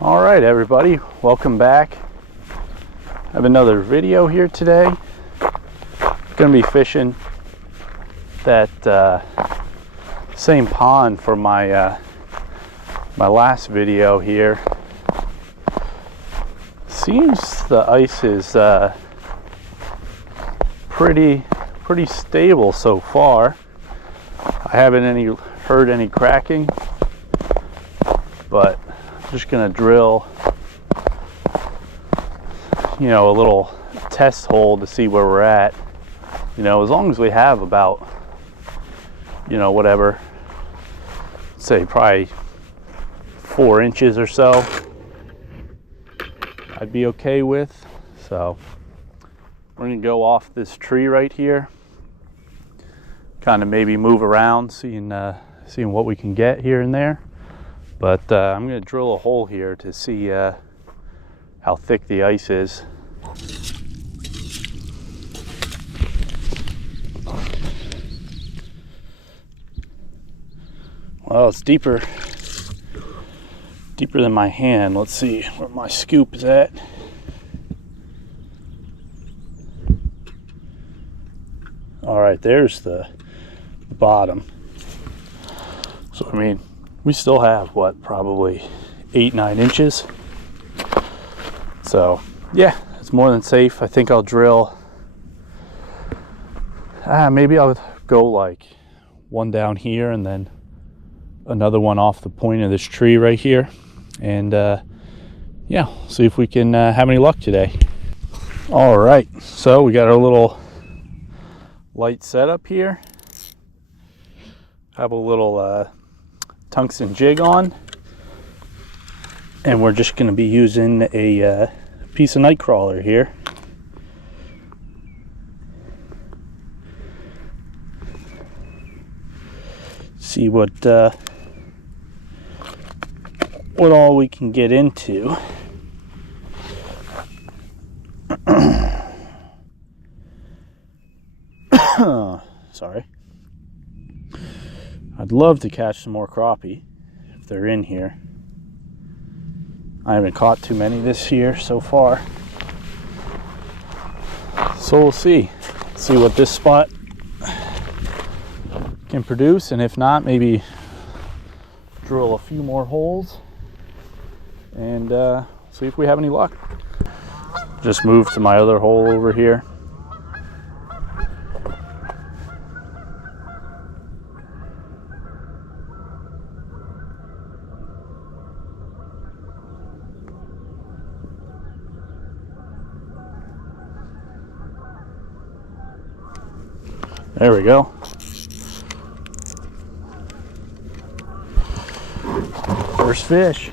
All right, everybody, welcome back. I have another video here today. Gonna be fishing that same pond for my my last video here. Seems the ice is pretty stable so far. I haven't heard any cracking, but I'm just gonna drill, you know, a little test hole to see where we're at. You know, as long as we have about, you know, whatever, say probably 4 inches or so, I'd be okay with. So we're gonna go off this tree right here, kind of maybe move around, seeing what we can get here and there. But I'm gonna drill a hole here to see how thick the ice is. Well, it's deeper than my hand. Let's see where my scoop is at. All right, there's the bottom. So I mean, we still have what, probably 8-9 inches. So yeah, it's more than safe. I think I'll drill, maybe I'll go like one down here and then another one off the point of this tree right here, and yeah, see if we can have any luck today. All right, so we got our little light setup here. Have a little tungsten jig on, and we're just going to be using a piece of night crawler here. See what all we can get into. Sorry. I'd love to catch some more crappie if they're in here. I haven't caught too many this year so far, so we'll see what this spot can produce, and if not, maybe drill a few more holes and see if we have any luck. Just moved to my other hole over here. There we go. First fish.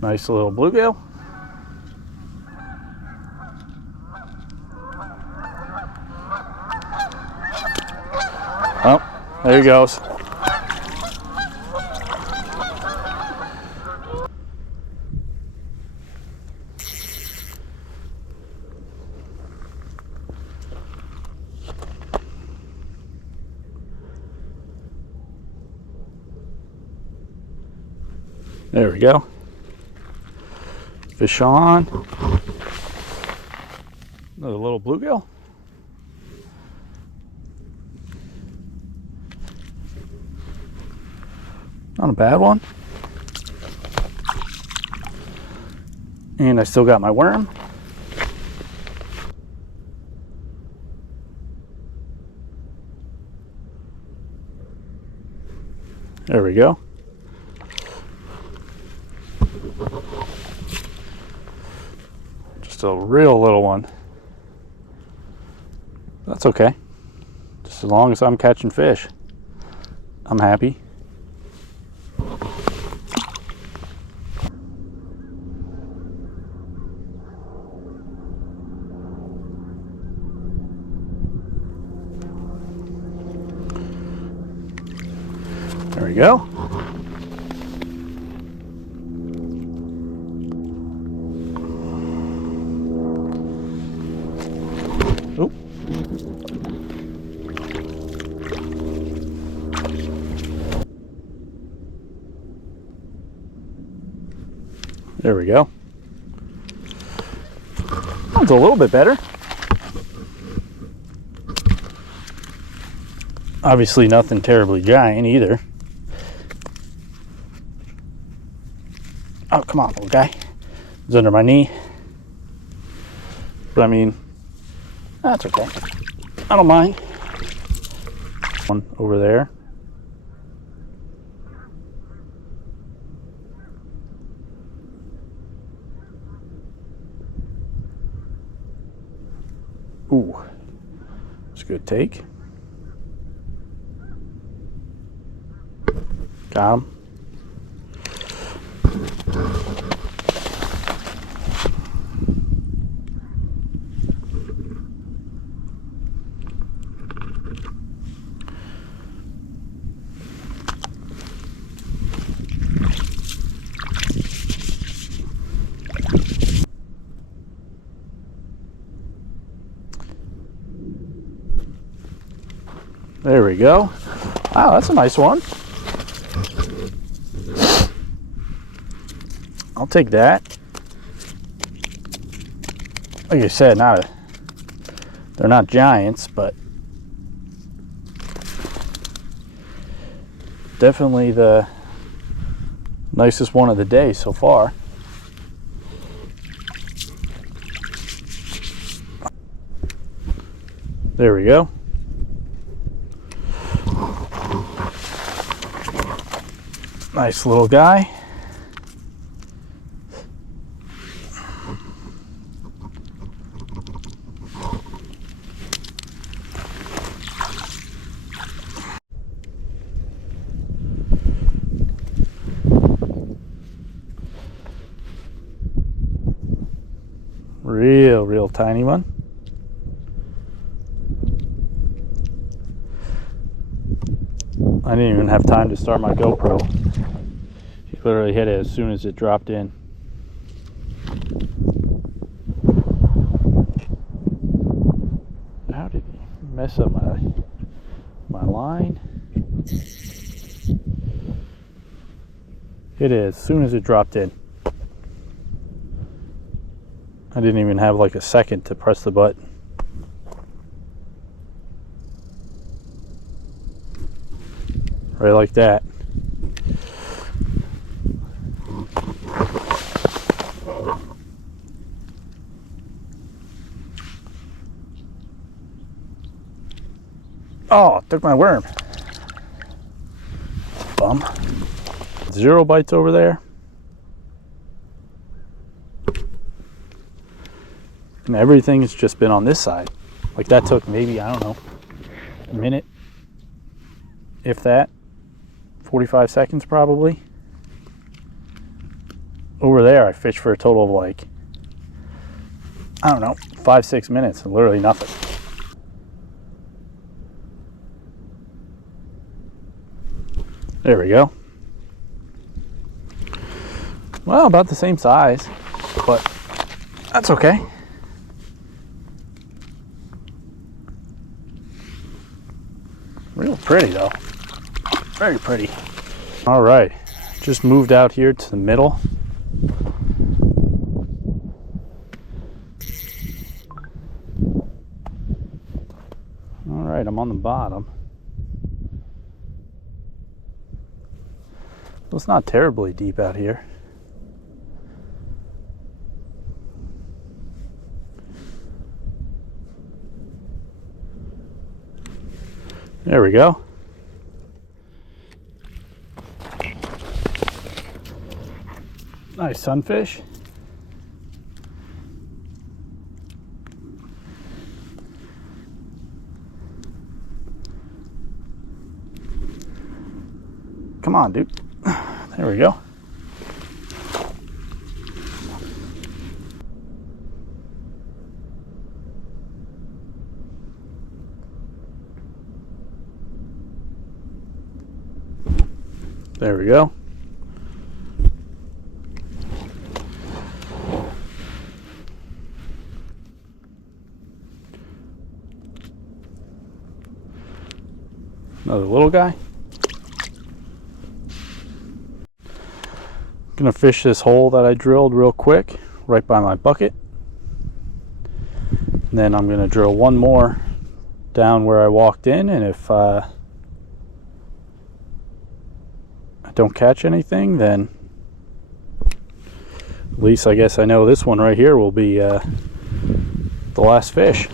Nice little bluegill. Oh, there he goes. There we go. Fish on. Another little bluegill. Not a bad one. And I still got my worm. There we go. Just a real little one. That's okay. Just as long as I'm catching fish, I'm happy. There we go. Oop. There we go. That's a little bit better. Obviously nothing terribly giant either. Oh, come on, little guy. It's under my knee. But I mean, that's okay. I don't mind. One over there. Ooh, it's a good take. Got him. There we go. Wow, that's a nice one. I'll take that. Like I said, they're not giants, but definitely the nicest one of the day so far. There we go. Nice little guy. Real tiny one. I didn't even have time to start my GoPro. He literally hit it as soon as it dropped in. How did he mess up my line? Hit it as soon as it dropped in. I didn't even have like a second to press the button. Right like that. Oh, it took my worm. Bum. 0 bites over there. And everything has just been on this side. Like that took maybe, I don't know, a minute, if that, 45 seconds probably. Over there I fished for a total of like, I don't know, 5-6 minutes and literally nothing. There we go. Well, about the same size, but that's okay. Real pretty though. Very pretty. All right, just moved out here to the middle. All right, I'm on the bottom. So it's not terribly deep out here. There we go. Nice sunfish. Come on, dude. There we go. There we go. Another little guy. Gonna fish this hole that I drilled real quick right by my bucket. And then I'm gonna drill one more down where I walked in, and if I don't catch anything, then at least I guess I know this one right here will be the last fish.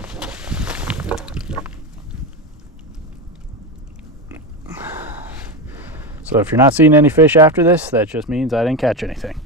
So if you're not seeing any fish after this, that just means I didn't catch anything.